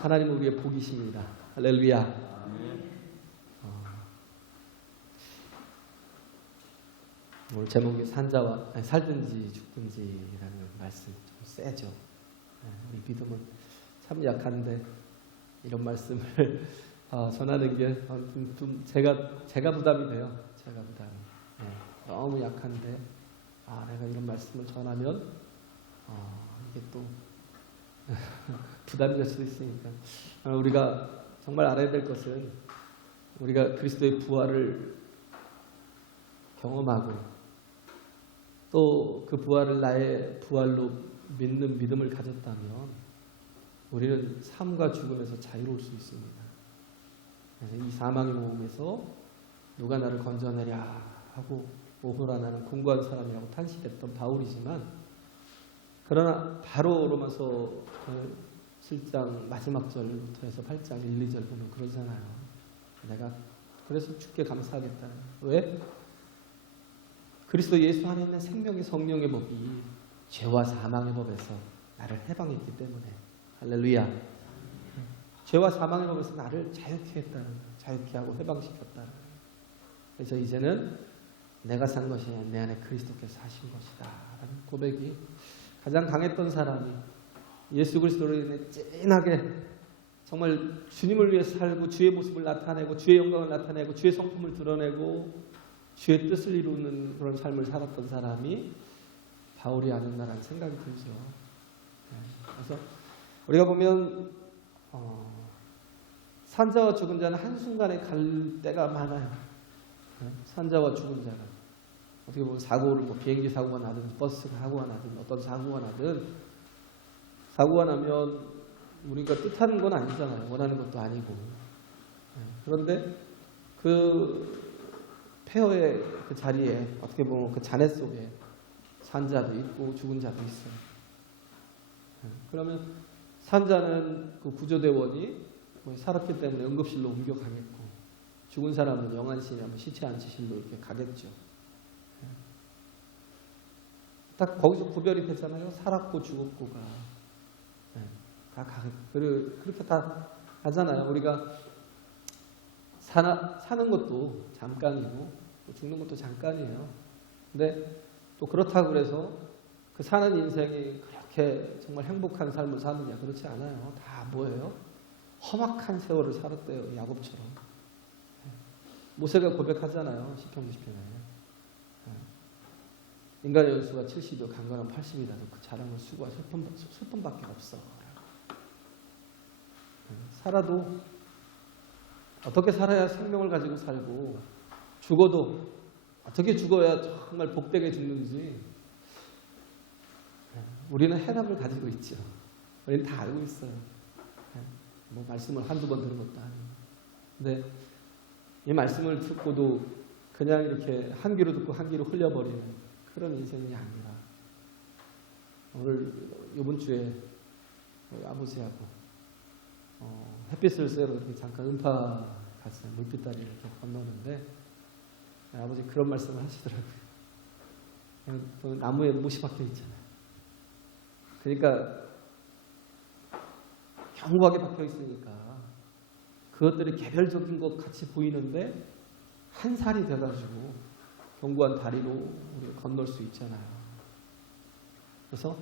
하나님은 우리의 복이십니다. 할렐루야. 오늘 제목이 살든지 죽든지라는 말씀 좀 세죠. 우리 믿음은 참 약한데 이런 말씀을 전하는 게 좀 제가 부담이 돼요. 제가 부담이. 너무 약한데 내가 이런 말씀을 전하면 이게 또 부담이 될 수도 있으니까 우리가 정말 알아야 될 것은 우리가 그리스도의 부활을 경험하고 또 그 부활을 나의 부활로 믿는 믿음을 가졌다면 우리는 삶과 죽음에서 자유로울 수 있습니다. 그래서 이 사망의 모험에서 누가 나를 건져내랴 하고 오호라 나는 공고한 사람이라고 탄식했던 바울이지만 그러나 바로 로마서 7장 마지막 절부터 해서 8장 1, 2절 보면 그러잖아요. 내가 그래서 주께 감사하겠다. 왜? 그리스도 예수 안에 있는 생명의 성령의 법이 죄와 사망의 법에서 나를 해방했기 때문에 할렐루야. 죄와 사망의 법에서 나를 자유케 했다는 거예요. 자유케 하고 해방시켰다는 거예요. 그래서 이제는 내가 산 것이 아니라 내 안에 그리스도께서 하신 것이다 라는 고백이 가장 강했던 사람이 예수 그리스도로 인해 찐하게 정말 주님을 위해 살고 주의 모습을 나타내고 주의 영광을 나타내고 주의 성품을 드러내고 주의 뜻을 이루는 그런 삶을 살았던 사람이 바울이 아니었나라는 생각이 들죠. 그래서 우리가 보면 산자와 죽은 자는 한순간에 갈 때가 많아요. 산자와 죽은 자가 어떻게 보면 사고를 비행기 사고가 나든 버스 사고가 나든 어떤 사고가 나든 사고가 나면 우리가 뜻하는 건 아니잖아요. 원하는 것도 아니고. 그런데 그 폐허의 그 자리에 어떻게 보면 그 잔해 속에 산자도 있고 죽은 자도 있어요. 그러면 산자는 그 구조대원이 살았기 때문에 응급실로 옮겨가겠고 죽은 사람은 영안실이나 시체 안치실로 이렇게 가겠죠. 딱 거기서 구별이 되잖아요. 살았고 죽었고가 다 가겠고 그렇게 다 하잖아요. 우리가 사는 것도 잠깐이고 죽는 것도 잠깐이에요. 근데 또 그렇다고 그래서 그 사는 인생이 그렇게 정말 행복한 삶을 사느냐 그렇지 않아요. 다 뭐예요? 험악한 세월을 살았대요. 야곱처럼. 모세가 고백하잖아요. 시편 90편에. 인간의 연수가 70이요 강건한 80이라도 그 자랑을 수고와 슬픔밖에 없어. 살아도 어떻게 살아야 생명을 가지고 살고 죽어도 어떻게 죽어야 정말 복되게 죽는지 우리는 해답을 가지고 있죠. 우리는 다 알고 있어요. 뭐 말씀을 한두 번 들은 것도 아니고. 근데 이 말씀을 듣고도 그냥 이렇게 한 귀로 듣고 한 귀로 흘려버리는 그런 인생이 아니라 오늘 이번 주에 아버지하고 햇빛을 쐬러 이렇게 잠깐 음파 갔어요. 물빛다리를 이렇게 건너는데 아버지 그런 말씀을 하시더라고요. 그냥 나무에 못이 박혀 있잖아요. 그러니까 견고하게 박혀 있으니까 그것들이 개별적인 것 같이 보이는데 한 살이 돼가지고 견고한 다리로 우리가 건널 수 있잖아요. 그래서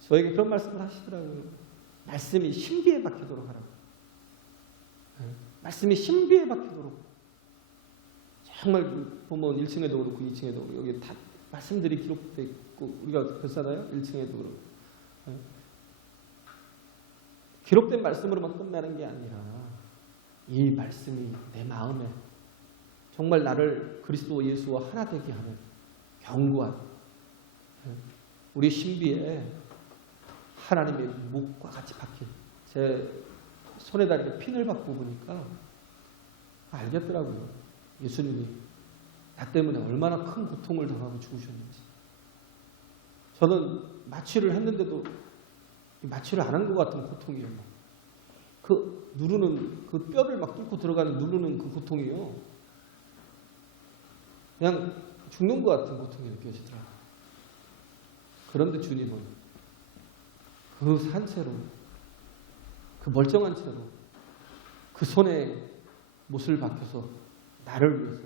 저에게 그런 말씀을 하시더라고요. 말씀이 신비에 박히도록 하라고. 말씀이 신비에 박히도록. 정말 보면 1층에도 그렇고 2층에도 그렇고 여기 다 말씀들이 기록되어 있고 우리가 그렇잖아요. 1층에도 그렇고. 기록된 말씀으로만 끝나는 게 아니라 이 말씀이 내 마음에 정말 나를 그리스도 예수와 하나 되게 하는 견고한 우리 신비에 하나님의 목과 같이 박힌 제 손에다 이렇게 핀을 받고 보니까 알겠더라고요. 예수님이 나 때문에 얼마나 큰 고통을 당하고 죽으셨는지. 저는 마취를 했는데도 마취를 안 한 것 같은 고통이에요. 그 누르는 그 뼈를 막 뚫고 들어가는 누르는 그 고통이요. 그냥 죽는 것 같은 고통이 느껴지더라고요. 그런데 주님은 그 산채로 그 멀쩡한 채로 그 손에 못을 박혀서 나를 위해서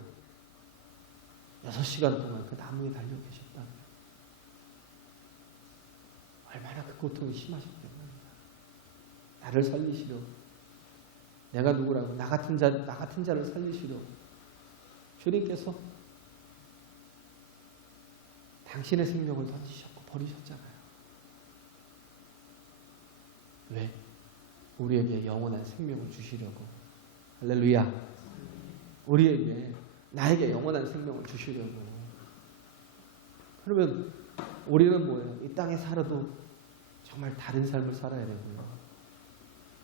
6시간 동안 그 나무에 달려 계셨다. 얼마나 그 고통이 심하셨겠나. 나를 살리시려. 내가 누구라고? 나 같은 자를 살리시려. 주님께서 당신의 생명을 던지셨고 버리셨잖아요. 왜? 우리에게 영원한 생명을 주시려고. 할렐루야. 우리에게, 나에게 영원한 생명을 주시려고. 그러면 우리는 뭐예요? 이 땅에 살아도 정말 다른 삶을 살아야 되고요.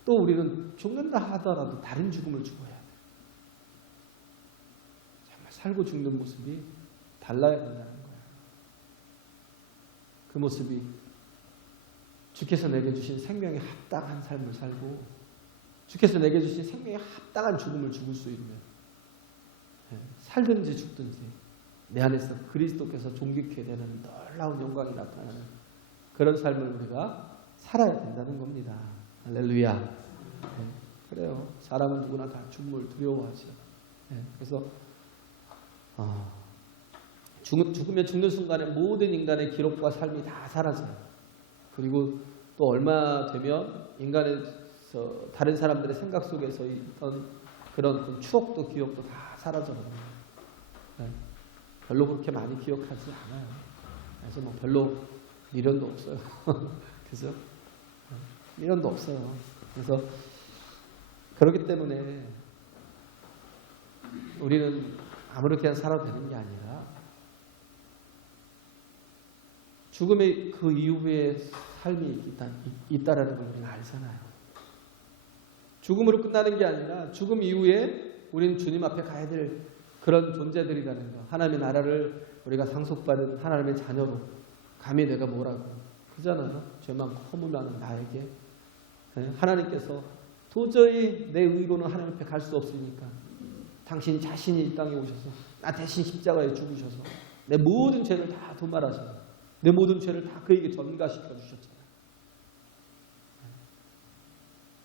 또 우리는 죽는다 하더라도 다른 죽음을 죽어야 돼요. 정말 살고 죽는 모습이 달라야 된다는 거예요. 그 모습이 주께서 내게 주신 생명에 합당한 삶을 살고 주께서 내게 주신 생명에 합당한 죽음을 죽을 수 있는, 살든지 죽든지 내 안에서 그리스도께서 존귀케 되는 놀라운 영광이 나타나는 그런 삶을 우리가 살아야 된다는 겁니다. 할렐루야. 그래요. 사람은 누구나 다 죽음을 두려워하죠. 그래서 죽으면 죽는 순간에 모든 인간의 기록과 삶이 다 사라져요. 그리고 또 얼마 되면 인간에서 다른 사람들의 생각 속에서 있던 그런 추억도 기억도 다 사라져버려요. 별로 그렇게 많이 기억하지 않아요. 그래서 뭐 별로 미련도 없어요. 그죠? 미련도 없어요. 그래서 그렇기 때문에 우리는 아무렇게나 살아도 되는 게 아니라 죽음의 그 이후의 삶이 있다라는 걸 우리는 알잖아요. 죽음으로 끝나는 게 아니라 죽음 이후에 우리는 주님 앞에 가야 될 그런 존재들이라는 거. 하나님의 나라를 우리가 상속받은 하나님의 자녀로 감히 내가 뭐라고 그잖아요. 죄 많고 허물 많은 나에게 하나님께서 도저히 내 의로는 하나님 앞에 갈 수 없으니까 당신 자신이 이 땅에 오셔서 나 대신 십자가에 죽으셔서 내 모든 죄를 다 도말하셔서 내 모든 죄를 다 그에게 전가시켜 주셨잖아요.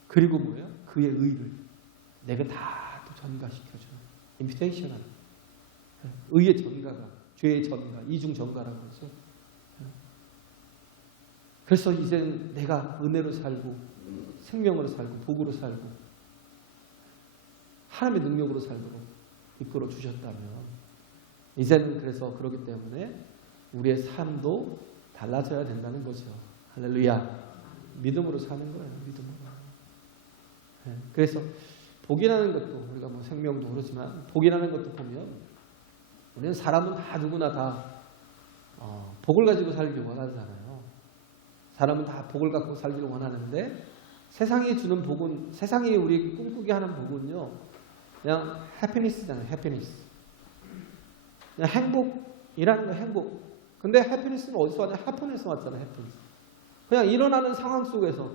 그리고 뭐예요? 그의 의를 내게 다 또 전가시켜주는 임피테이션한 의의 전가가, 죄의 전가, 이중 전가라고 하죠. 그래서 이제는 내가 은혜로 살고 생명으로 살고 복으로 살고 하나님의 능력으로 살도록 이끌어 주셨다면 이제는 그래서 그렇기 때문에 우리의 삶도 달라져야 된다는 거죠. 할렐루야. 믿음으로 사는 거예요. 믿음으로. 그래서 복이라는 것도 우리가 뭐 생명도 그렇지만 복이라는 것도 보면 우리는 사람은 다 누구나 다 복을 가지고 살기를 원하잖아요. 사람은 다 복을 갖고 살기를 원하는데 세상이 주는 복은, 세상이 우리에게 꿈꾸게 하는 복은요 그냥 해피니스잖아요. 해피니스. 그냥 행복이라는 거, 행복. 근데 해피니스는 어디서 왔냐? 해프에서 왔잖아요. 해피니스. 그냥 일어나는 상황 속에서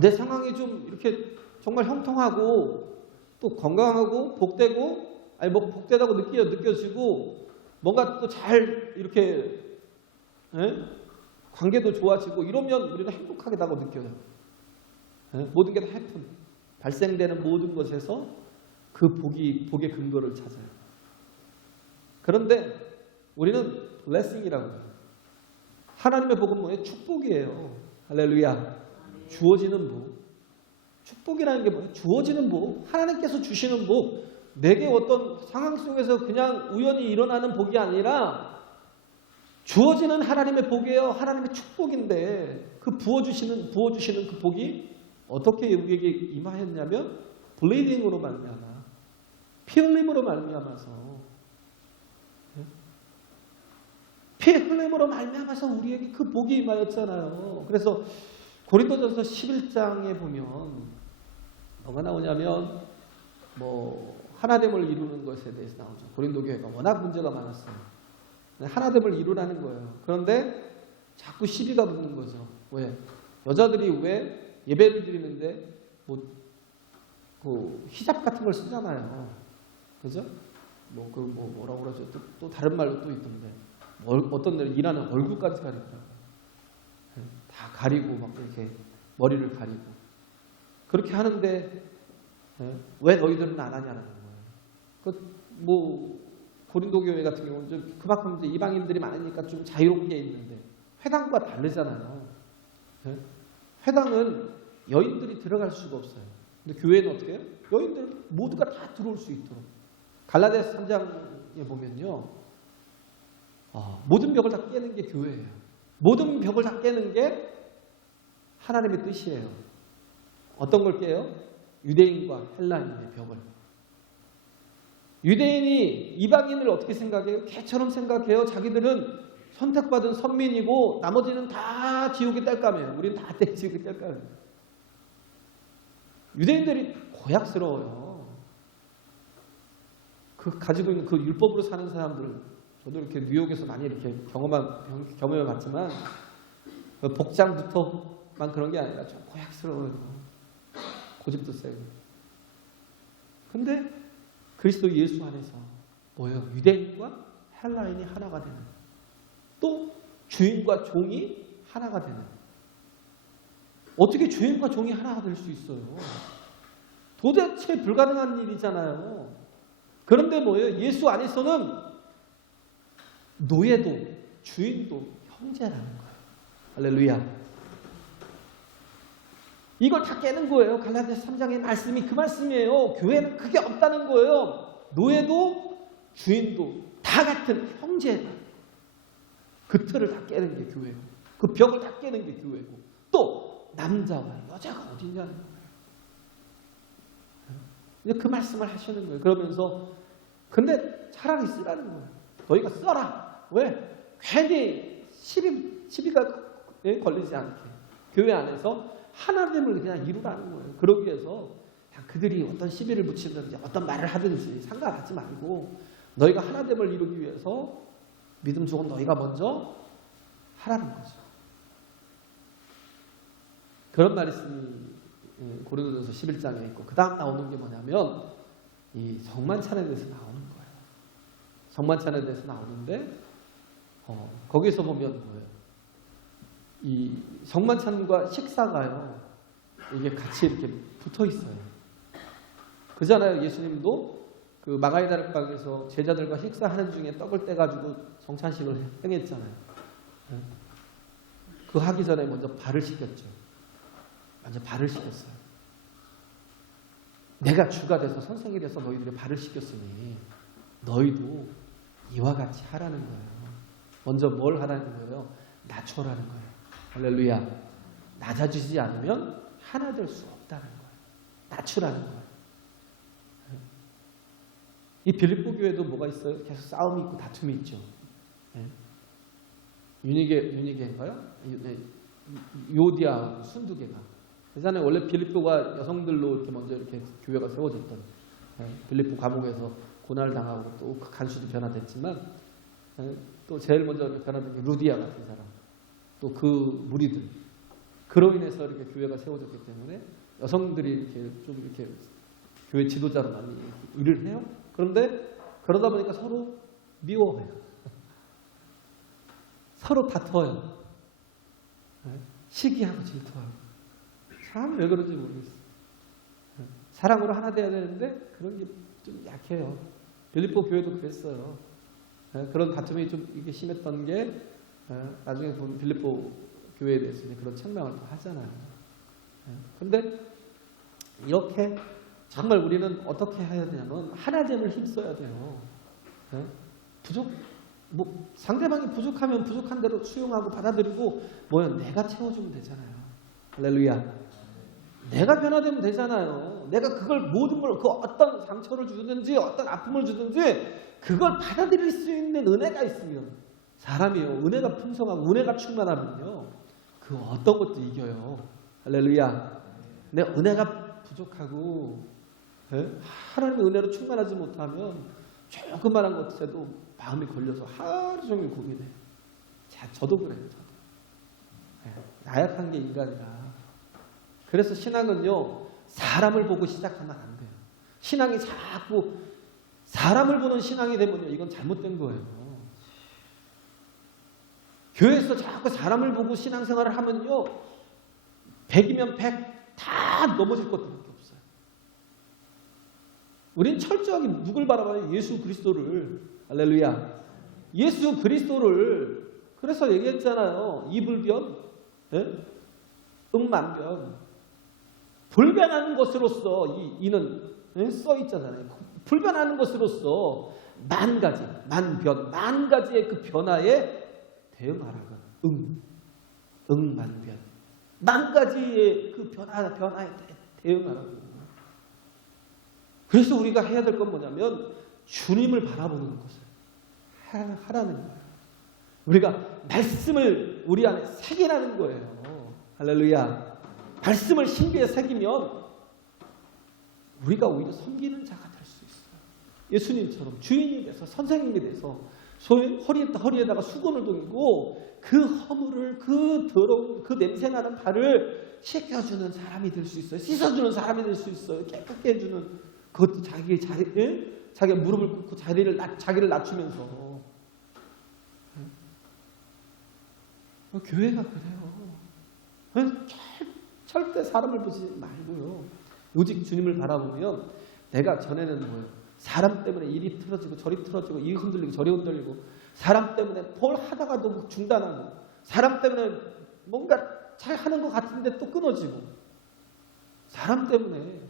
내 상황이 좀 이렇게 정말 형통하고 또 건강하고 복되고 뭐 복되다고 느껴지고 뭔가 또 잘 이렇게 관계도 좋아지고 이러면 우리는 행복하다고 느껴요. 모든 게 다 해픈. 발생되는 모든 것에서 그 복의 근거를 찾아요. 그런데 우리는 blessing이라고 해요. 하나님의 복은 뭐예요? 축복이에요. 할렐루야. 주어지는 복. 축복이라는 게 뭐예요? 주어지는 복. 하나님께서 주시는 복. 내게 어떤 상황 속에서 그냥 우연히 일어나는 복이 아니라 주어지는 하나님의 복이에요. 하나님의 축복인데 그 부어주시는 그 복이 어떻게 우리에게 임하였냐면 블리딩으로 말미암아 피 흘림으로 말미암아서 피 흘림으로 말미암아서 우리에게 그 복이 임하였잖아요. 그래서 고린도전서 11장에 보면 뭐가 나오냐면 뭐 하나됨을 이루는 것에 대해서 나오죠. 고린도 교회가 워낙 문제가 많았어요. 하나됨을 이루라는 거예요. 그런데 자꾸 시비가 붙는 거죠. 왜? 여자들이 왜 예배를 드리는데 그 히잡 같은 걸 쓰잖아요. 그죠? 뭐라고 그러죠? 또 다른 말로 또 있던데. 어떤 데는 일하는 얼굴까지 가리더라고요. 다 가리고 막 이렇게 머리를 가리고. 그렇게 하는데 왜 너희들은 안 하냐는 거예요. 뭐 고린도 교회 같은 경우는 좀 그만큼 이제 이방인들이 많으니까 좀 자유로운 게 있는데 회당과 다르잖아요. 회당은 여인들이 들어갈 수가 없어요. 근데 교회는 어떻게 해요? 여인들 모두가 다 들어올 수 있도록. 갈라디아서 3장에 보면요. 모든 벽을 다 깨는 게 교회예요. 모든 벽을 다 깨는 게 하나님의 뜻이에요. 어떤 걸 깨요? 유대인과 헬라인의 벽을. 유대인이 이방인을 어떻게 생각해요? 개처럼 생각해요. 자기들은 선택받은 선민이고 나머지는 다 지옥의 땔감이에요. 우리는 다 지옥의 땔감이에요. 유대인들이 고약스러워요. 가지고 있는 그 율법으로 사는 사람들, 저도 이렇게 뉴욕에서 많이 이렇게 경험해 봤지만 복장부터만 그런 게 아니라 좀 고약스러워요. 고집도 세고. 근데 그리스도 예수 안에서 뭐예요? 유대인과 헬라인이 하나가 되는, 또 주인과 종이 하나가 되는. 어떻게 주인과 종이 하나가 될 수 있어요? 도대체 불가능한 일이잖아요. 그런데 뭐예요? 예수 안에서는 노예도 주인도 형제라는 거예요. 할렐루야. 이걸 다 깨는 거예요. 갈라디아서 3장의 말씀이 그 말씀이에요. 교회는 그게 없다는 거예요. 노예도 주인도 다 같은 형제다. 그 틀을 다 깨는 게 교회고, 그 벽을 다 깨는 게 교회고, 또 남자와 여자가 어디 있냐는 거예요. 이제 그 말씀을 하시는 거예요. 그러면서 근데 차라리 쓰라는 거예요. 너희가 써라. 왜? 괜히 시비가 걸리지 않게 교회 안에서 하나님을 그냥 이루라는 거예요. 그러기 위해서 그냥 그들이 어떤 시비를 붙이든지 어떤 말을 하든지 상관하지 말고 너희가 하나님을 이루기 위해서 믿음 좋은 너희가 먼저 하라는 거죠. 그런 말씀이 고린도전서 11장에 있고, 그 다음 나오는 게 뭐냐면 이 성만찬에 대해서 나오는 거예요. 성만찬에 대해서 나오는데 거기서 보면 뭐예요? 이 성만찬과 식사가요, 이게 같이 이렇게 붙어 있어요. 그잖아요. 예수님도 그 마가의 다락방에서 제자들과 식사하는 중에 떡을 떼가지고 성찬식을 행했잖아요. 그 하기 전에 먼저 발을 씻겼죠. 먼저 발을 씻겼어요. 내가 주가 돼서 선생이 돼서 너희들이 발을 씻겼으니 너희도 이와 같이 하라는 거예요. 먼저 뭘 하라는 거예요? 낮춰라는 거예요. 할렐루야. 낮아지지 않으면 하나 될 수 없다는 거예요. 낮추라는 거예요. 이 빌립보 교회도 뭐가 있어요? 계속 싸움이 있고 다툼이 있죠. 유니게인가요? 요디아하고 순두개가. 그전에 원래 빌립보가 여성들로 이렇게 먼저 이렇게 교회가 세워졌던, 빌립보 감옥에서 고난을 당하고 또 간수도 변화됐지만, 또 제일 먼저 변화된 게 루디아 같은 사람, 또 그 무리들, 그로 인해서 이렇게 교회가 세워졌기 때문에 여성들이 이렇게 좀 이렇게 교회 지도자로 많이 일을 해요. 그런데 그러다 보니까 서로 미워해요. 서로 다퉈요. 시기하고 질투하고. 참 왜 그런지 모르겠어요. 사랑으로 하나 돼야 되는데 그런 게 좀 약해요. 빌립보 교회도 그랬어요. 그런 다툼이 좀 이게 심했던 게 나중에 보면 빌립보 교회에 대해서 그런 책망을 또 하잖아요. 그런데 이렇게 정말 우리는 어떻게 해야 되냐면 하나됨을 힘써야 돼요. 상대방이 부족하면 부족한 대로 수용하고 받아들이고 내가 채워주면 되잖아요. 할렐루야. 내가 변화되면 되잖아요. 내가 그걸 모든 걸, 그 어떤 상처를 주든지 어떤 아픔을 주든지 그걸 받아들일 수 있는 은혜가 있으면, 사람이요, 은혜가 풍성하고 은혜가 충만하면요, 그 어떤 것도 이겨요. 할렐루야. 내 은혜가 부족하고 하나님의 은혜로 충만하지 못하면 조그만한 것에도 마음이 걸려서 하루 종일 고민해요. 저도 그래요. 나약한 게 인간이라. 그래서 신앙은요, 사람을 보고 시작하면 안 돼요. 신앙이 자꾸 사람을 보는 신앙이 되면요, 이건 잘못된 거예요. 교회에서 자꾸 사람을 보고 신앙생활을 하면요, 100이면 100, 다 넘어질 것들밖에 없어요. 우린 철저하게 누굴 바라봐요? 예수 그리스도를. 할렐루야. 예수 그리스도를. 그래서 얘기했잖아요. 이불변, 예? 응만변. 불변하는 것으로서 이는 써 있잖아요. 불변하는 것으로서 만 가지의 그 변화에 대응하라고. 응만변. 만 가지의 그 변화에 대응하라고. 그래서 우리가 해야 될 건 뭐냐면 주님을 바라보는 것을 하라는 거예요. 우리가 말씀을 우리 안에 새기라는 거예요. 할렐루야. 말씀을 신비에 새기면 우리가 오히려 섬기는 자가 될 수 있어요. 예수님처럼 주인이 돼서 선생님이 돼서 허리에다가 수건을 돌리고 그 허물을, 그 더러운, 그 냄새나는 발을 씻겨주는 사람이 될 수 있어요. 씻어주는 사람이 될 수 있어요. 깨끗게 해주는, 그것도 자기가 무릎을 꿇고 자기를 낮추면서. 교회가 그래요. 절대 사람을 보지 말고요. 오직 주님을 바라보면 내가 전에는 뭐예요? 사람 때문에 이리 틀어지고 저리 틀어지고 이 흔들리고 저리 흔들리고 사람 때문에 뭘 하다가도 중단하고 사람 때문에 뭔가 잘 하는 것 같은데 또 끊어지고 사람 때문에.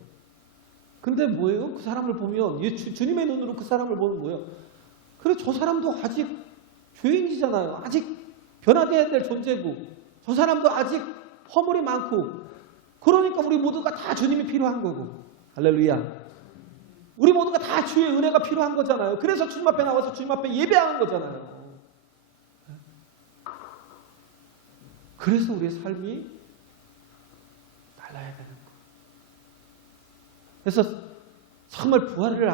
근데 뭐예요? 그 사람을 보면 주님의 눈으로 그 사람을 보면 뭐예요? 그래, 저 사람도 아직 죄인이잖아요. 아직 변화돼야 될 존재고 저 사람도 아직 허물이 많고 그러니까 우리 모두가 다 주님이 필요한 거고. 할렐루야. 우리 모두가 다 주의 은혜가 필요한 거잖아요. 그래서 주님 앞에 나와서 주님 앞에 예배하는 거잖아요. 그래서 우리의 삶이 달라야 되는 거예요. 그래서 정말 부활을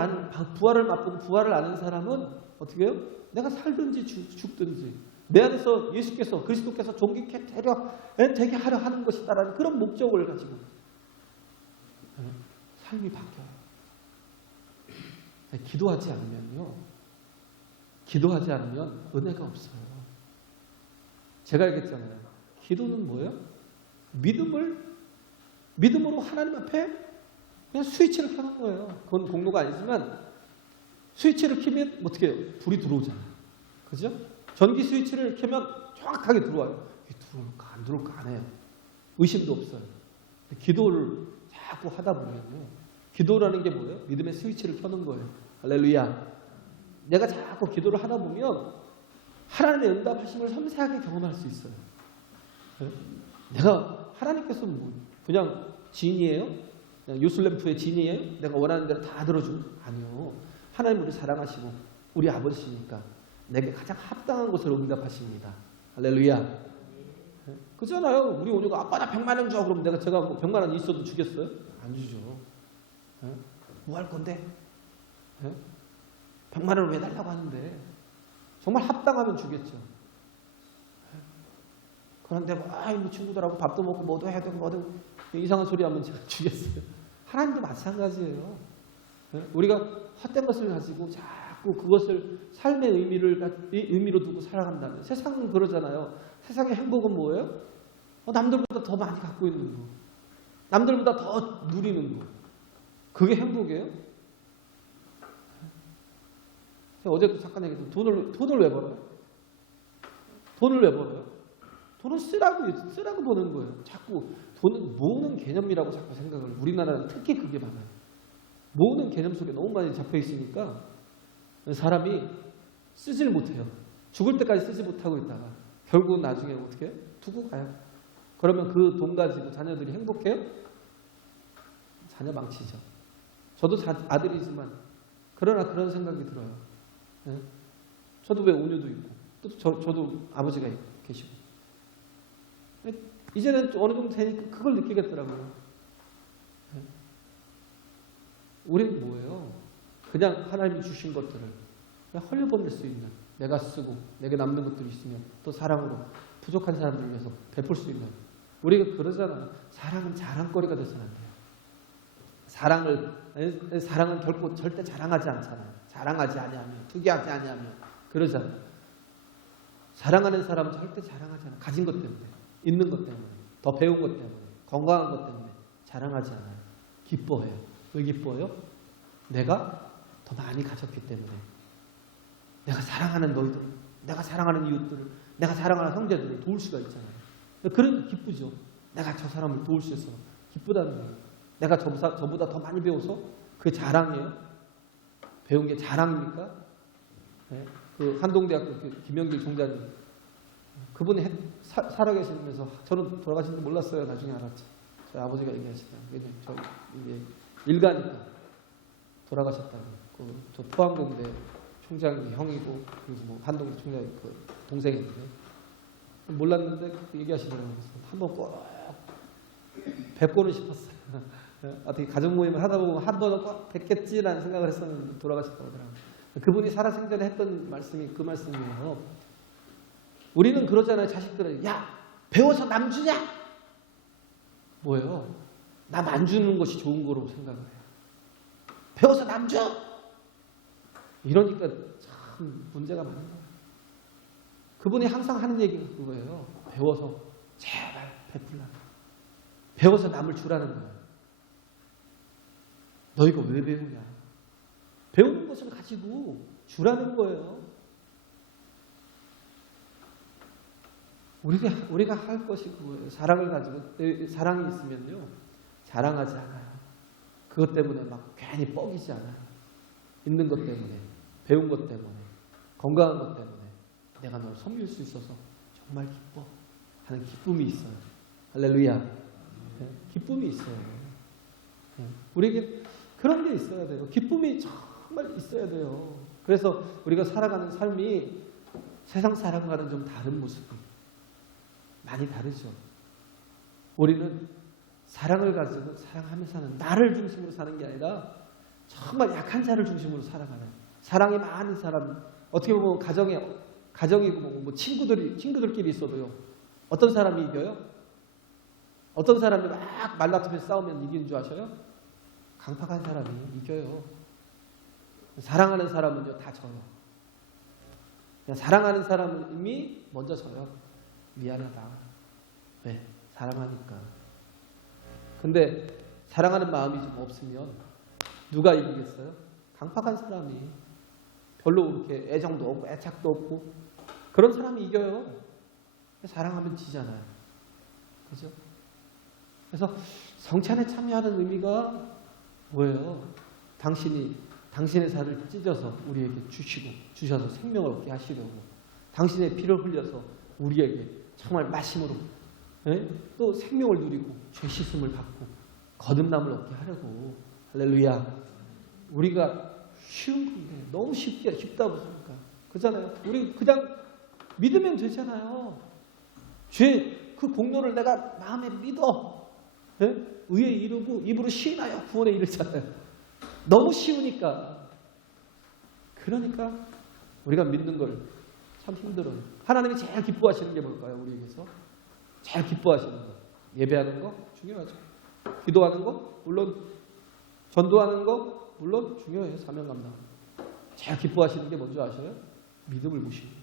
맛보고 부활을 아는 사람은 어떻게 해요? 내가 살든지 죽든지 내 안에서 예수께서 그리스도께서 존귀케 되게 하려 하는 것이다라는 그런 목적을 가지고 삶이 바뀌어요. 기도하지 않으면 은혜가 없어요. 제가 얘기했잖아요. 기도는 뭐예요? 믿음으로 하나님 앞에 그냥 스위치를 켜는 거예요. 그건 공로가 아니지만 스위치를 켜면 어떻게 해요? 불이 들어오잖아요. 그죠? 전기 스위치를 켜면 정확하게 들어와요. 들어올까 안 들어올까 안 해요. 의심도 없어요. 기도를 자꾸 하다 보면요. 기도라는 게 뭐예요? 믿음의 스위치를 켜는 거예요. 할렐루야. 내가 자꾸 기도를 하다 보면 하나님의 응답하심을 섬세하게 경험할 수 있어요. 내가 하나님께서 그냥 지인이에요? 그냥 요술램프의 지인이에요? 내가 원하는 대로 다 들어주는? 아니요. 하나님 우리 사랑하시고 우리 아버지시니까 내게 가장 합당한 것을 응답하십니다. 할렐루야. 그잖아요. 우리 오녀가 아빠 나 100만 원 줘. 그럼 제가 뭐 100만 원 있어도 주겠어요? 안 주죠. 뭐 할 건데? 100만 원을 왜 달라고 하는데? 정말 합당하면 주겠죠. 그런데 뭐 친구들하고 밥도 먹고 뭐도 해야 되고 뭐도 이상한 소리 하면 제가 주겠어요. 하나님도 마찬가지예요. 우리가 헛된 것을 가지고 자꾸 그것을 삶의 의미로 두고 살아간다면 세상은 그러잖아요. 세상의 행복은 뭐예요? 남들보다 더 많이 갖고 있는 거. 남들보다 더 누리는 거. 그게 행복이에요? 제가 어제도 잠깐 얘기했는데 돈을 왜 벌어요? 돈을 왜 벌어요? 돈은 쓰라고 버는 거예요. 자꾸 돈은 모으는 개념이라고 자꾸 생각을. 우리나라는 특히 그게 많아요. 모으는 개념 속에 너무 많이 잡혀 있으니까 사람이 쓰질 못해요. 죽을 때까지 쓰지 못하고 있다가 결국은 나중에 어떻게 해요? 두고 가요. 그러면 그 돈 가지고 자녀들이 행복해요? 자녀 망치죠. 저도 아들이지만 그러나 그런 생각이 들어요. 저도 왜 오녀도 있고 또 저도 아버지가 계시고 이제는 어느 정도 되니까 그걸 느끼겠더라고요. 우리는 뭐예요? 그냥 하나님이 주신 것들을 그냥 헐려보낼 수 있는, 내가 쓰고 내게 남는 것들이 있으면 또 사랑으로 부족한 사람들을 위해서 베풀 수 있는. 우리가 그러잖아요. 사랑은 자랑거리가 돼서는 안 돼요. 사랑은 결코 절대 자랑하지 않잖아요. 자랑하지 아니하며 투기하지 아니하며 그러잖아요. 사랑하는 사람은 절대 자랑하지 않아요. 가진 것 때문에, 있는 것 때문에, 더 배운 것 때문에, 건강한 것 때문에, 자랑하지 않아요. 기뻐해요. 왜 기뻐해요? 내가 더 많이 가졌기 때문에. 내가 사랑하는 너희들, 내가 사랑하는 이웃들을, 내가 사랑하는 형제들을 도울 수가 있잖아요. 그러니까 기쁘죠. 내가 저 사람을 도울 수 있어서 기쁘다는 거예요. 내가 저보다 더 많이 배워서 그게 자랑이에요. 배운 게 자랑입니까? 네? 그 한동대학교 그 김영길 총장님, 그분이 살아계시면서 저는 돌아가신 줄 몰랐어요. 나중에 알았죠. 저희 아버지가 얘기하시다. 저 이게 일가니까 돌아가셨다고. 저 포항공대 총장이 형이고, 그리고 뭐 한동대 총장이 그 동생인데 몰랐는데 얘기하시더라고요. 한번 꼭 뵙고는 싶었어요. 어떻게 가족 모임을 하다 보면 한 번은 꼭 뵙겠지라는 생각을 했었는데 돌아가셨다고 하더라고요. 그분이 살아생전에 했던 말씀이 그 말씀이에요. 우리는 그러잖아요. 자식들은 야 배워서 남 주냐? 뭐예요? 남 안 주는 것이 좋은 거로 생각을 해요. 배워서 남 줘? 이러니까 참 문제가 많은 거예요. 그분이 항상 하는 얘기가 그거예요. 배워서 제발 베풀라. 배워서 남을 주라는 거예요. 너희가 왜 배우냐? 배우는 것을 가지고 주라는 거예요. 우리가 할 것이 그거예요. 사랑을 가지고, 사랑이 있으면요. 자랑하지 않아요. 그것 때문에 막 괜히 뻐기지 않아요. 있는 것 때문에, 배운 것 때문에, 건강한 것 때문에 내가 널 섬길 수 있어서 정말 기뻐 하는 기쁨이 있어요. 할렐루야. 네? 기쁨이 있어요. 네? 우리에게 그런 게 있어야 돼요. 기쁨이 정말 있어야 돼요. 그래서 우리가 살아가는 삶이 세상 사람과는 좀 다른 모습이 많이 다르죠. 우리는 사랑을 가지고 사랑하면서 사는, 나를 중심으로 사는 게 아니라 정말 약한 자를 중심으로 살아가는, 사랑이 많은 사람, 어떻게 보면 가정이고 뭐 친구들끼리 있어도요. 어떤 사람이 이겨요? 어떤 사람이 막 말다툼해서 싸우면 이기는 줄 아셔요? 강팍한 사람이 이겨요. 사랑하는 사람은요, 다 져요. 그냥 사랑하는 사람이 먼저 져요. 미안하다. 왜? 사랑하니까. 근데 사랑하는 마음이 좀 없으면 누가 이기겠어요? 강팍한 사람이. 별로 그렇게 애정도 없고 애착도 없고 그런 사람이 이겨요. 사랑하면 지잖아요. 그죠? 그래서 성찬에 참여하는 의미가 뭐예요? 당신의 살을 찢어서 우리에게 주셔서 생명을 얻게 하시려고, 당신의 피를 흘려서 우리에게 정말 마심으로, 또 생명을 누리고 죄 씻음을 받고 거듭남을 얻게 하려고. 할렐루야. 우리가 쉬운 건데 너무 쉽다고 생각해요. 그렇잖아요. 우리 그냥 믿으면 되잖아요. 죄 그 공로를 내가 마음에 믿어, 의에 이르고 입으로 시인하여 구원에 이르잖아요. 너무 쉬우니까. 그러니까 우리가 믿는 걸 참 힘들어요. 하나님이 제일 기뻐하시는 게 뭘까요? 우리에게서 제일 기뻐하시는 거, 예배하는 거 중요하죠. 기도하는 거 물론, 전도하는 거 물론 중요해요. 사명 감당. 제일 기뻐하시는 게 뭔지 아셔요? 믿음을 보시는 거.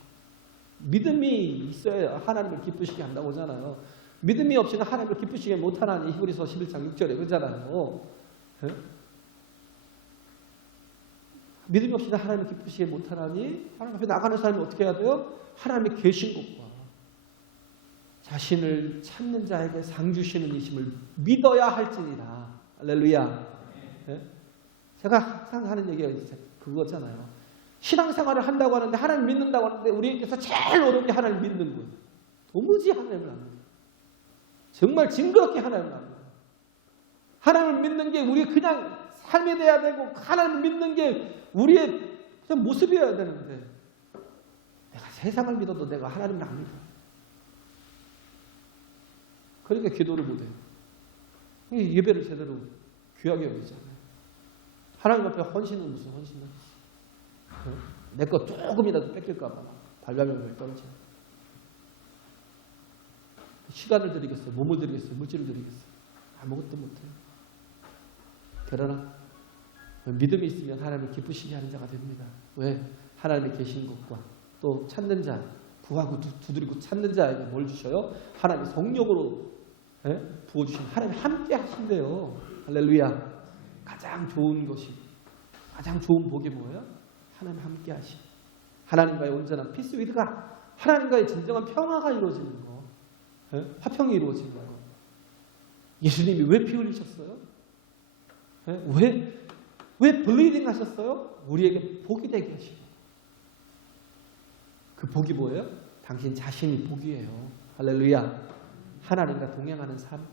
믿음이 있어야 하나님을 기쁘시게 한다고 하잖아요. 믿음이 없이는 하나님을 기쁘시게 못하나니 히브리서 11장 6절에 그러잖아요. 믿음이 없이는 하나님을 기쁘시게 못하나니 하나님 앞에 나가는 사람이 어떻게 해야 돼요? 하나님이 계신 것과 자신을 찾는 자에게 상 주시는 이심을 믿어야 할지니라. 할렐루야. 제가 항상 하는 얘기가 그거잖아요. 신앙생활을 한다고 하는데, 하나님 믿는다고 하는데 우리에게서 제일 어려운 게 하나님 믿는 거예요. 도무지 하나님을 안 믿어요. 정말 징그럽게 하나님을 안 믿어요. 하나님을 믿는 게 우리 그냥 삶이 돼야 되고, 하나님을 믿는 게 우리의 그냥 모습이어야 되는데, 내가 세상을 믿어도 내가 하나님을 안 믿어요. 그러니까 기도를 못해요. 예배를 제대로 귀하게 여기잖아요. 하나님 앞에 헌신은 무슨 헌신은? 내 거 조금이라도 뺏길까 봐 발발발발 떨어져요. 시간을 드리겠어요? 몸을 드리겠어요? 물질을 드리겠어요? 아무것도 못해요. 그러나 믿음이 있으면 하나님을 기쁘시게 하는 자가 됩니다. 왜? 하나님이 계신 것과 또 찾는 자, 구하고 두드리고 찾는 자에게 뭘 주셔요? 하나님이 성령으로 부어주신 하나님 함께 하신대요. 할렐루야. 가장 좋은 것이, 가장 좋은 복이 뭐예요? 하나님 함께 하심. 하나님과의 온전한 피스 위드가, 하나님과의 진정한 평화가 이루어지는 거, 화평이 이루어지는 거. 예수님이 왜 피 흘리셨어요? 왜 블리딩 하셨어요? 우리에게 복이 되게 하시고. 그 복이 뭐예요? 당신 자신이 복이에요. 할렐루야. 하나님과 동행하는 삶,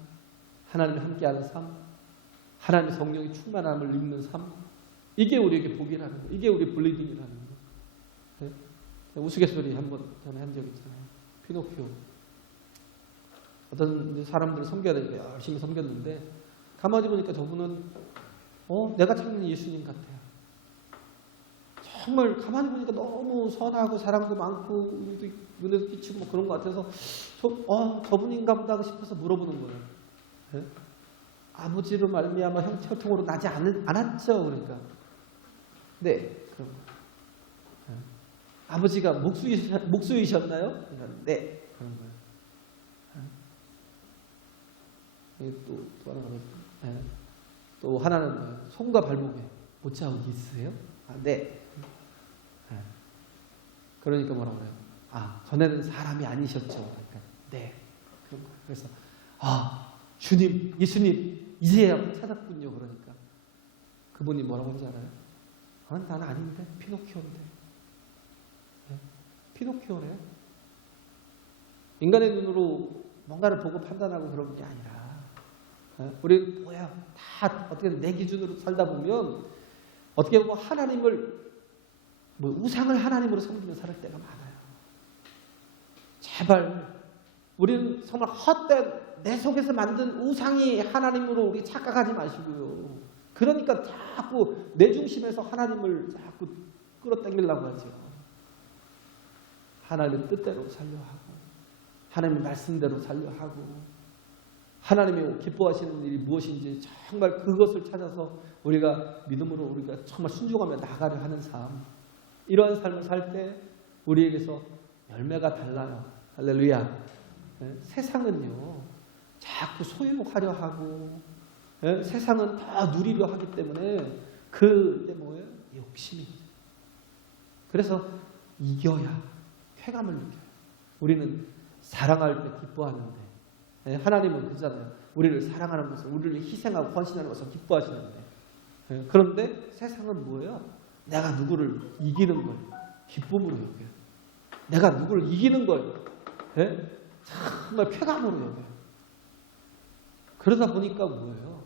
하나님과 함께하는 삶, 하나님의 성령이 충만함을 입는 삶, 이게 우리에게 복이라는 거, 이게 우리 블리딩이라는 거. 우스갯소리 한번 전에 한 적 있잖아요. 피노키오. 어떤 사람들을 섬겨야 되니까 열심히 섬겼는데 가만히 보니까 저분은 내가 찾는 예수님 같아요. 정말 가만히 보니까 너무 선하고 사랑도 많고 눈에도 끼치고 뭐 그런 것 같아서 저분인가 보다 싶어서 물어보는 거예요. 네? 아버지로 말미암아 혈통으로 나지 않았죠. 그러니까 네. 그럼 네. 아버지가 목수이셨나요? 그러니까 네. 그런 거예요. 네. 또 하나 네. 또 하나는 손과 발목에 못자국이 있으세요? 네. 그러니까 뭐라고 그래요? 전에는 사람이 아니셨죠. 그러니까, 네. 그런 거예요. 그래서, 주님, 예수님, 이제야 찾았군요. 그러니까. 그분이 뭐라고 하는지 알아요? 나는 아닌데, 피노키오인데. 네? 피노키오래요. 인간의 눈으로 뭔가를 보고 판단하고 그런 게 아니라, 우리 뭐야, 다 어떻게 내 기준으로 살다 보면, 어떻게 보면 하나님을, 우상을 하나님으로 섬기며 살 때가 많아요. 제발 우리는 정말 헛된 내 속에서 만든 우상이 하나님으로 우리 착각하지 마시고요. 그러니까 자꾸 내 중심에서 하나님을 자꾸 끌어당기려고 하죠. 하나님의 뜻대로 살려 하고 하나님의 말씀대로 살려 하고 하나님이 기뻐하시는 일이 무엇인지 정말 그것을 찾아서 우리가 믿음으로 우리가 정말 순종하며 나가려 하는 삶, 이러한 삶을 살 때 우리에게서 열매가 달라요. 할렐루야. 세상은요 자꾸 소유하려 하고 세상은 더 누리려 하기 때문에 그게 뭐예요? 욕심이. 그래서 이겨야 쾌감을 느껴요. 우리는 사랑할 때 기뻐하는데 하나님은 그잖아요. 우리를 사랑하는 것을, 우리를 희생하고 헌신하는 것을 기뻐하시는데 그런데 세상은 뭐예요? 내가 누구를 이기는 걸 기쁨으로 여겨요. 내가 누구를 이기는 걸 정말 쾌감으로 여겨요. 그러다 보니까 뭐예요?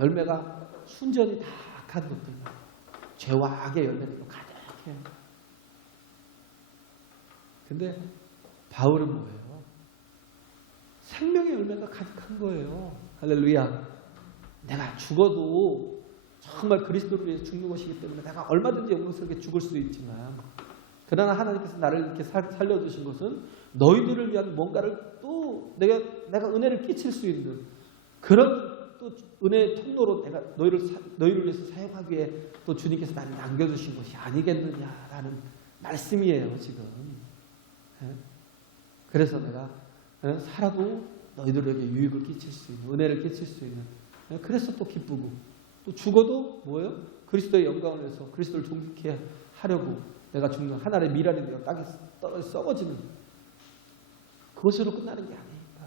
열매가 순전히 다 악한 것들만, 죄와 악의 열매들로 가득해요. 근데 바울은 뭐예요? 생명의 열매가 가득한 거예요. 할렐루야. 내가 죽어도 정말 그리스도를 위해서 죽는 것이기 때문에 내가 얼마든지 영광스럽게 죽을 수도 있지만, 그러나 하나님께서 나를 이렇게 살려주신 것은 너희들을 위한 뭔가를 또 내가 은혜를 끼칠 수 있는 그런 또 은혜의 통로로 내가 너희를 위해서 사용하기에 또 주님께서 나를 남겨주신 것이 아니겠느냐라는 말씀이에요, 지금. 그래서 내가 살아도 너희들에게 유익을 끼칠 수 있는, 은혜를 끼칠 수 있는, 그래서 또 기쁘고, 또 죽어도 뭐예요? 그리스도의 영광을 위해서 그리스도를 존귀케 하려고 내가 죽는 하나의 미랄이 되어 땅에 떨어져 썩어지는 그것으로 끝나는 게 아닙니다.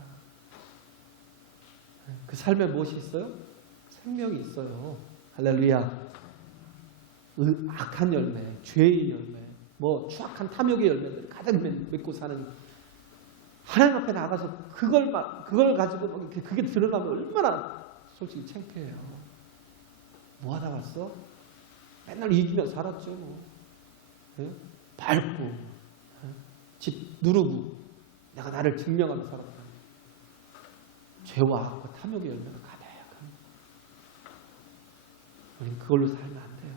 그 삶에 무엇이 있어요? 생명이 있어요. 할렐루야. 악한 열매, 죄의 열매, 추악한 탐욕의 열매들을 가장 맺고 사는, 하나님 앞에 나가서 그걸 가지고 그게 드러나면 얼마나 솔직히 창피해요. 뭐 하다 왔어? 맨날 이기며 살았죠. 밟고 집 누르고 내가 나를 증명하며 살았다. 죄와 악과 탐욕의 열매가 가득합니다. 우리는 그걸로 살면 안 돼요.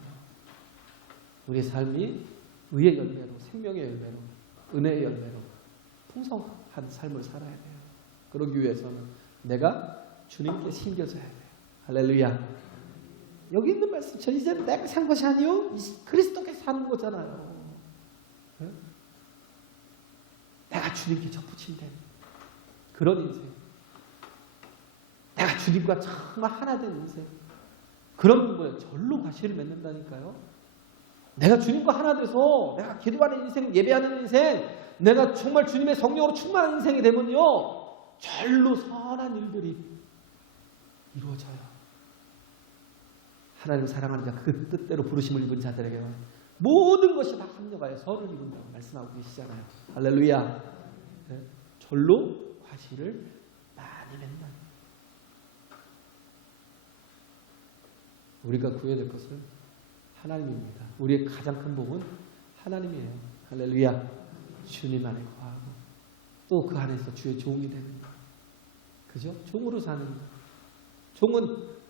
우리의 삶이 의의 열매로, 생명의 열매로, 은혜의 열매로 풍성한 삶을 살아야 돼요. 그러기 위해서는 내가 주님께 심겨져야 돼요. 할렐루야. 여기 있는 말씀, 저 이제 내가 산 것이 아니요 그리스도께서 사는 거잖아요. 내가 주님께 접붙인 데 그런 인생. 주님과 정말 하나 된 인생. 그런 거예요. 절로 과실을 맺는다니까요. 내가 주님과 하나 돼서 내가 기도하는 인생, 예배하는 인생, 내가 정말 주님의 성령으로 충만한 인생이 되면요, 절로 선한 일들이 이루어져요. 하나님 사랑하는 자, 그 뜻대로 부르심을 입은 자들에게 모든 것이 다 합력하여 선을 이룬다고 말씀하고 계시잖아요. 할렐루야. 네? 절로 과실을 많이 맺는. 우리가 구해야 될 것은 하나님입니다. 우리의 가장 큰 복은 하나님이에요. 할렐루야. 주님 안에 거하고 또 그 안에서 주의 종이 되는 것. 그죠? 종으로 사는 것. 종은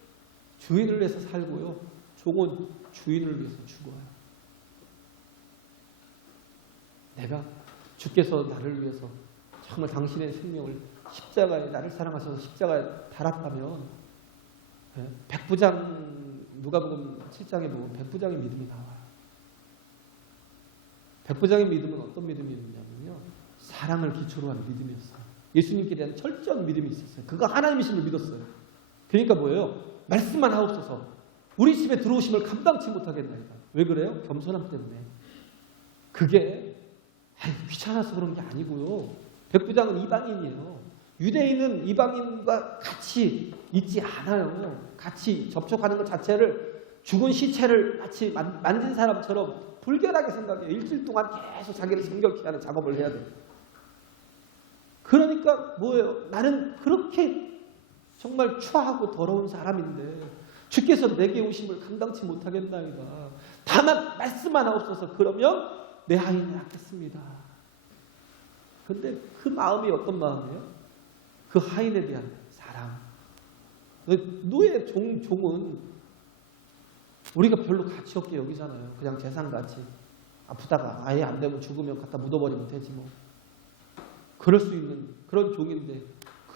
주인을 위해서 살고요. 종은 주인을 위해서 죽어요. 내가 주께서 나를 위해서 정말 당신의 생명을 십자가에 나를 사랑하셔서 십자가에 달았다면, 백부장 누가복음 7장에 보면 백부장의 믿음이 나와요. 백부장의 믿음은 어떤 믿음이었냐면요, 사랑을 기초로 하는 믿음이었어요. 예수님께 대한 철저한 믿음이 있었어요. 그가 하나님이심을 믿었어요. 그러니까 뭐예요? 말씀만 하옵소서. 우리 집에 들어오심을 감당치 못하겠나이다. 왜 그래요? 겸손함 때문에. 그게 귀찮아서 그런 게 아니고요. 백부장은 이방인이에요. 유대인은 이방인과 같이 있지 않아요. 같이 접촉하는 것 자체를 죽은 시체를 마치 만진 사람처럼 불결하게 생각해요. 일주일 동안 계속 자기를 정결케 하는 작업을 해야 돼요. 그러니까 뭐예요? 나는 그렇게 정말 추하고 더러운 사람인데 주께서 내게 오심을 감당치 못하겠나이다. 다만 말씀만 하옵소서. 그러면 내 하인을 하겠습니다. 근데 그 마음이 어떤 마음이에요? 그 하인에 대한 사랑. 노예 종은 우리가 별로 가치 없게 여기잖아요. 그냥 재산같이. 아프다가 아예 안 되면 죽으면 갖다 묻어버리면 되지 뭐. 그럴 수 있는 그런 종인데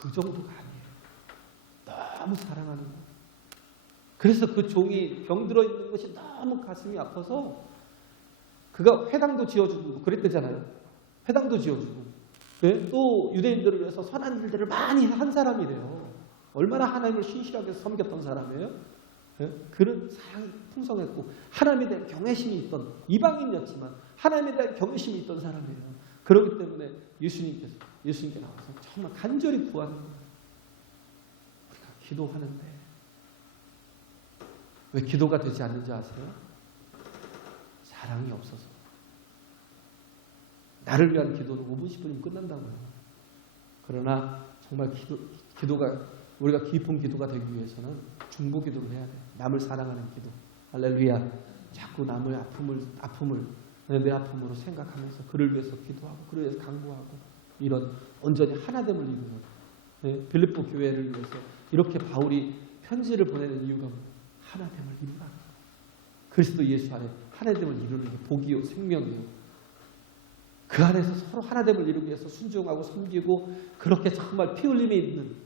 그 정도가 아니에요. 너무 사랑하는 거. 그래서 그 종이 병들어 있는 것이 너무 가슴이 아파서 그가 회당도 지어주고 그랬대잖아요. 회당도 지어주고. 또 유대인들을 위해서 선한 일들을 많이 한 사람이래요. 얼마나 하나님을 신실하게 섬겼던 사람이에요. 그런 사랑이 풍성했고 하나님에 대한 경외심이 있던, 이방인이었지만 하나님에 대한 경외심이 있던 사람이에요. 그렇기 때문에 예수님께 나와서 정말 간절히 구하는 거예요. 우리가 기도하는데 왜 기도가 되지 않는지 아세요? 사랑이 없어서. 나를 위한 기도는 5분 10분이면 끝난다고요. 그러나 정말 기도가 우리가 깊은 기도가 되기 위해서는 중보 기도를 해야 돼요. 남을 사랑하는 기도. 할렐루야. 자꾸 남의 아픔을 내 아픔으로 생각하면서 그를 위해서 기도하고 그를 위해서 간구하고 이런 온전히 하나됨을 이루는, 빌립보 교회를 위해서 이렇게 바울이 편지를 보내는 이유가 하나됨을 이루라. 그리스도 예수 안에 하나됨을 이루는 게 복이요 생명이요. 그 안에서 서로 하나됨을 이루기 위해서 순종하고 섬기고 그렇게 정말 피 흘림이 있는,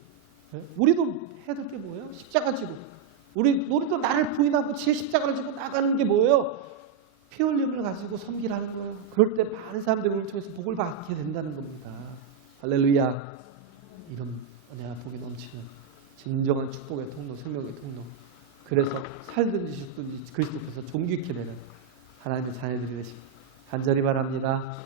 우리도 해야 될 게 뭐예요? 십자가 지고 우리도 나를 부인하고 지의 십자가를 지고 나가는 게 뭐예요? 피 흘림을 가지고 섬기라는 거예요. 그럴 때 많은 사람들이 우리를 통해서 복을 받게 된다는 겁니다. 할렐루야. 이런 은혜와 복이 넘치는 진정한 축복의 통로, 생명의 통로. 그래서 살든지 죽든지 그리스도께서 존귀케 되는 하나님의 자녀들이 되시길 간절히 바랍니다.